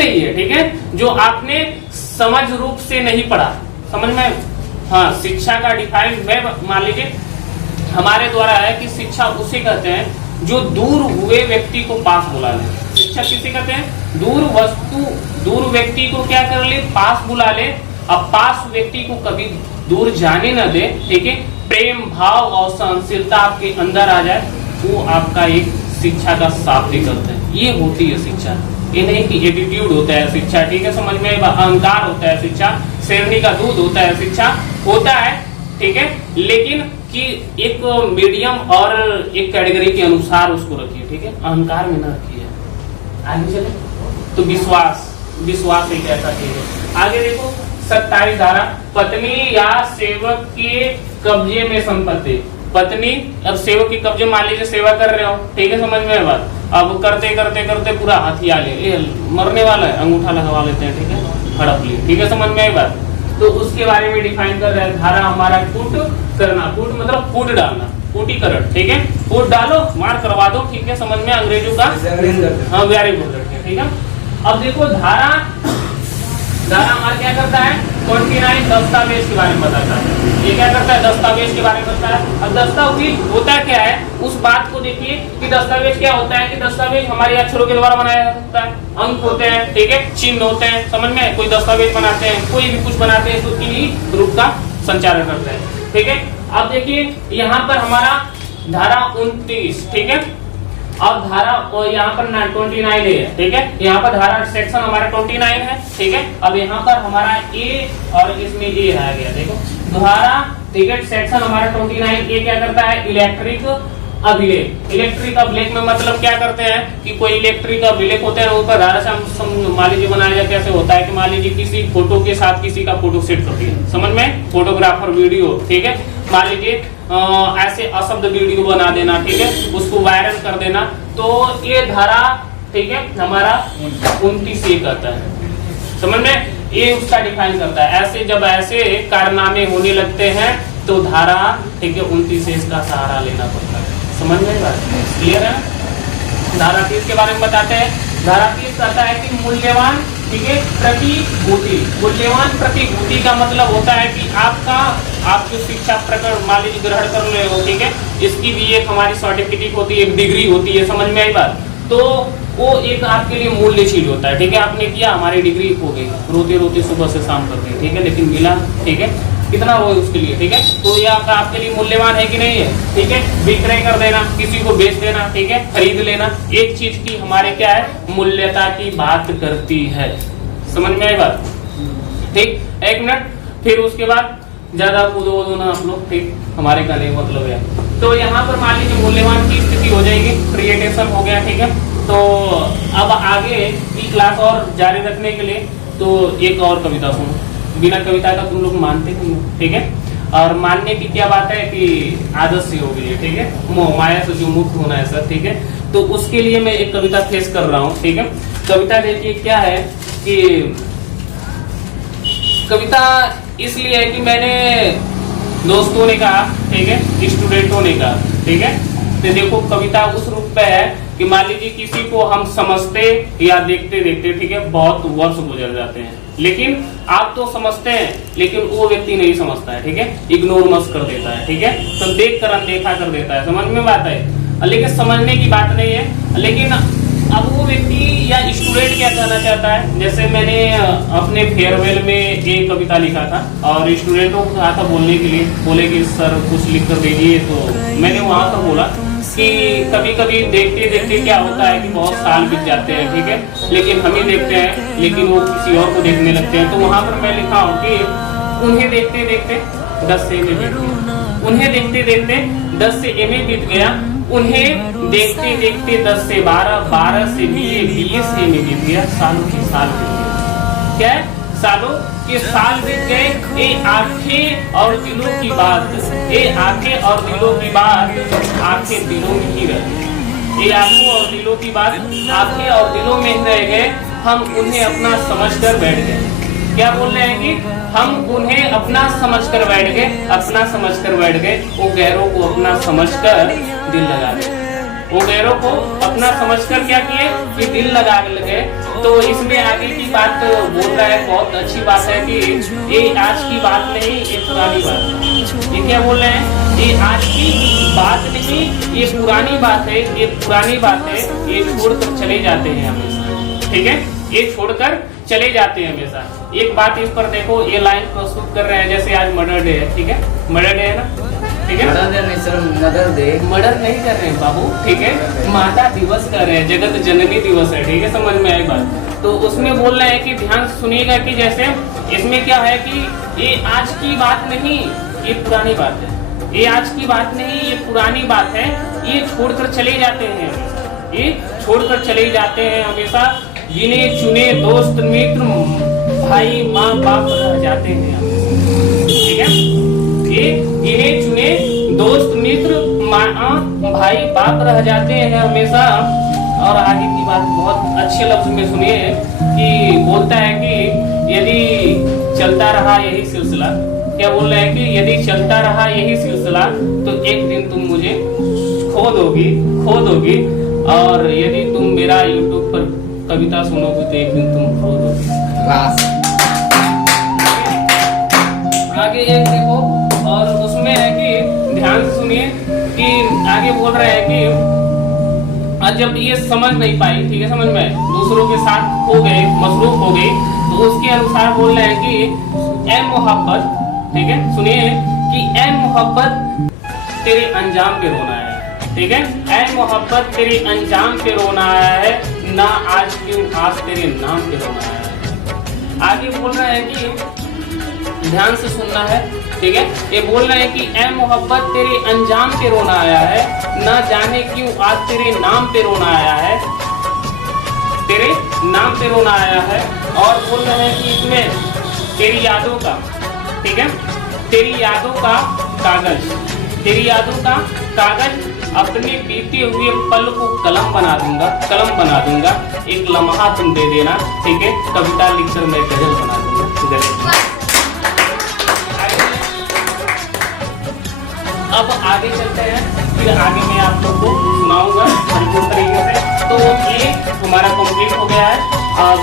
नहीं है, ठीक है, जो आपने समझ रूप से नहीं पढ़ा, समझ में। हाँ, शिक्षा का डिफाइन मैं मान लीजिए हमारे द्वारा है कि शिक्षा उसे कहते हैं जो दूर हुए व्यक्ति को पास बुला ले। शिक्षा किसे कहते हैं? दूर व्यक्ति को क्या कर ले? पास बुला ले। अब पास व्यक्ति को कभी दूर जाने न दे, ठीक है। प्रेम भाव और सहनशीलता आपके अंदर आ जाए, वो आपका एक शिक्षा का शाब्दिक अर्थ है। ये होती है शिक्षा। ये नहीं कि एटीट्यूड होता है शिक्षा, ठीक है, समझ में, अहंकार होता है शिक्षा, शेरनी का दूध होता है शिक्षा, होता है, ठीक है, लेकिन कि एक मीडियम और एक कैटेगरी के अनुसार उसको रखिए, ठीक है, अहंकार में न रखिए। आगे चले तो विश्वास एक ऐसा चीज है। आगे देखो 27 धारा, पत्नी या सेवक के कब्जे में संपत्ति। पत्नी अब सेवक के कब्जे, मान लीजिए सेवा कर रहे हो, ठीक है, समझ में बात। अब करते करते करते पूरा हथियार ले मरने वाला है, अंगूठा लगवा लेते हैं, ठीक है, हड़प लिए, ठीक है, समझ में बात। तो उसके बारे में डिफाइन कर रहे हैं धारा हमारा कूट करना। कूट मतलब कूट डालना, कूटीकरण, ठीक है, कूट डालो, मार करवा दो, ठीक है, समझ में, अंग्रेजों का। हाँ, वेरी गुड, ठीक है। अब देखो धारा हमारा क्या करता है? 29 दस्तावेज के बारे में बताता है। ये क्या करता है? दस्तावेज के बारे में बताता है। अब दस्तावेज होता क्या है, उस बात को देखिए कि दस्तावेज क्या होता है। कि दस्तावेज हमारे अक्षरों के द्वारा बनाया जा सकता है, अंक होते हैं, ठीक है, चिन्ह होते हैं, समझ में। कोई दस्तावेज बनाते हैं, कोई भी कुछ बनाते हैं तो इन्हीं रूप का संचालन करते हैं, ठीक है। अब देखिए यहाँ पर हमारा धारा 29, ठीक है, अब धारा यहाँ पर 29 है, ठीक है, यहाँ पर धारा सेक्शन हमारा 29 है, ठीक है। अब यहाँ पर हमारा ए और इसमें ए आ गया, देखो धारा, ठीक है, सेक्शन हमारा 29 ए क्या करता है? इलेक्ट्रिक अभिलेख। इलेक्ट्रिक अभिलेख में मतलब क्या करते हैं कि कोई इलेक्ट्रिक अभिलेख होते हैं, ऊपर धारा से मान लीजिए बनाया जाए। कैसे होता है कि मान लीजिए किसी फोटो के साथ किसी का फोटो सेट कर दिया, समझ में, फोटोग्राफर वीडियो, ठीक है, मान लीजिए ऐसे अशब्द वीडियो बना देना, ठीक है, उसको वायरल कर देना, तो ये धारा, ठीक है, हमारा 29 ये कहता है, समझ में, ये उसका डिफाइन करता है। ऐसे जब ऐसे कारनामे होने लगते हैं तो धारा, ठीक है, 29 इसका सहारा लेना पड़ता है, समझ में बात, क्लियर है। धारा 30 के बारे में बताते हैं। धारा 30 कहता है कि मूल्यवान, ठीक है, प्रतिभूति। मूल्यवान प्रतिभूति का मतलब होता है कि आप जो शिक्षा प्रकरण मान लीजिए ग्रहण कर रहे हो, ठीक है, इसकी भी एक हमारी सर्टिफिकेट होती है, एक डिग्री होती है, समझ में आई बात। तो वो एक आपके लिए मूल्य चीज होता है, ठीक है, आपने किया, हमारी डिग्री हो गई, रोते रोते सुबह से शाम करते हैं, ठीक है, लेकिन मिला, ठीक है, कितना रोए उसके लिए, ठीक है, तो ये आपके लिए मूल्यवान है कि नहीं है, ठीक है। विक्रय कर देना, किसी को बेच देना, ठीक है, खरीद लेना, एक चीज की हमारे क्या है? मूल्यता की बात करती है, समझ में आई बात, ठीक। एक मिनट, फिर उसके बाद ज्यादा कूदो ना आप लोग, ठीक, हमारे का नहीं मतलब है। तो यहाँ पर मान लीजिए मूल्यवान की स्थिति हो जाएगी, क्रिएटेशन हो गया, ठीक है। तो अब आगे की क्लास और जारी रखने के लिए तो एक और कविता सुनो। बिना कविता का तुम लोग मानते नहीं हो, ठीक है, और मानने की क्या बात है कि आदत सी हो गई है, ठीक है, मोह माया से जो मुक्त होना है सर, ठीक है। तो उसके लिए मैं एक कविता फेस कर रहा हूँ, ठीक है। कविता देखिए क्या है कि कविता इसलिए है कि मैंने दोस्तों ने कहा, ठीक है, स्टूडेंटों ने कहा, ठीक है। तो देखो कविता उस रूप पे है कि मान लीजिए किसी को हम समझते या देखते देखते, ठीक है, बहुत वर्ष गुजर जाते हैं, लेकिन आप तो समझते हैं लेकिन वो व्यक्ति नहीं समझता है, ठीक है, इग्नोर मत कर देता है, ठीक है, तो देख कर अनदेखा कर देता है, समझ में बात है, लेकिन समझने की बात नहीं है। लेकिन अब वो व्यक्ति या स्टूडेंट क्या कहना चाहता है, जैसे मैंने अपने फेयरवेल में एक कविता लिखा था और स्टूडेंटों को कहा था बोलने के लिए, बोले कि सर कुछ लिख कर दीजिए, तो मैंने वहां पर बोला कि कभी कभी देखते देखते क्या होता है कि बहुत साल बीत जाते हैं, ठीक है, लेकिन हम ही देखते हैं लेकिन वो किसी और को देखने लगते हैं। तो वहां पर मैं लिखा हूँ कि उन्हें देखते देखते 10 से एमए बीत गया, उन्हें देखते देखते 10 से एमए बीत गया, उन्हें देखते देखते 10 से 12, 12 से बीए, बीए से एमए बीत गया, सालों के साल बीत गए। क्या है? सालों के साल बीत गए। ये आंखें और दिलों की बात, ये आंखें और दिलों की बात आंखें दिलों में ही रह गई। ये आंखों और दिलों की बात आंखें और दिलों में ही रह गए। हम उन्हें अपना समझकर बैठ गए। क्या बोल रहे हैं कि हम उन्हें अपना समझकर बैठ गए, अपना समझकर बैठ गए, वो गैरों को अपना समझकर दिल लगा गए। वो गैरों को अपना समझकर क्या किए कि दिल लगा लगे। तो इसमें आगे की बात बोल रहा है, बहुत अच्छी बात है कि ये आज की बात नहीं, ये पुरानी बात है। ये क्या बोल रहे हैं, ये आज की बात नहीं, ये पुरानी बात है, ये पुरानी बात है, ये छोड़कर चले जाते हैं हमेशा। ठीक है, ये छोड़कर चले जाते हैं हमेशा। एक बात इस पर देखो, ये लाइन प्रस्तुत कर रहे हैं, जैसे आज मर्डर डे है, ठीक है, मर्डर डे है ना, ठीक है, मर्डर नहीं सर, मदर डे। मर्डर नहीं कर रहे हैं बाबू, ठीक है, माता दिवस कर रहे हैं, जगत जननी दिवस है, ठीक है, समझ में आई बात। तो उसमें बोल रहे हैं कि ध्यान से सुनिएगा कि जैसे इसमें क्या है कि ये आज की बात नहीं, ये पुरानी बात है, ये आज की बात नहीं, ये पुरानी बात है, ये छोड़कर चले जाते हैं, ये छोड़कर चले जाते हैं हमेशा। गिने चुने दोस्त मित्र भाई माँ बाप रह जाते हैं, ठीक है, ये गिने चुने दोस्त मित्र माँ भाई बाप रह जाते हैं हमेशा। और आगे की बात बहुत अच्छे लफ्ज में सुनिए कि बोलता है कि यदि चलता रहा यही सिलसिला, क्या बोल रहे हैं कि यदि चलता रहा यही सिलसिला तो एक दिन तुम मुझे खो दोगी, और यदि तुम मेरा यूट्यूब पर कविता सुनोगे तो एक दिन तुम खो दोगे। आगे एक देखो, और उसमें है कि ध्यान से सुनिए कि आगे बोल रहे हैं कि जब ये समझ नहीं पाई, ठीक है, समझ में दूसरों के साथ खो गए, मसरूफ हो गई, तो उसके अनुसार बोल रहे हैं कि ए मोहब्बत, ठीक है, सुनिए कि ए मोहब्बत तेरे अंजाम पे रोना है, ठीक है, ए मोहब्बत तेरे अंजाम पे रोना है, ना आज क्यों आज तेरे नाम पे रोना है। आगे बोल रहे हैं कि ध्यान से सुनना है, ठीक है, ये बोल रहे हैं कि ए मोहब्बत तेरे अंजाम पे रोना आया है, ना जाने क्यों आज तेरे नाम पे रोना आया है, तेरे नाम पे रोना आया है। और बोल रहे हैं कि इसमें तेरी यादों का, ठीक है, तेरी यादों का कागज, तेरी यादों का कागज अपने बीते हुए पल को कलम बना दूंगा, एक लम्हा तुम दे देना, ठीक है, कविता लिखकर मैं गजल बना दूंगा। अब आगे चलते हैं, फिर आगे मैं आप लोग को सुनाऊंगा भरपूर तरीके से। तो ये हमारा कंप्लीट हो गया है। अब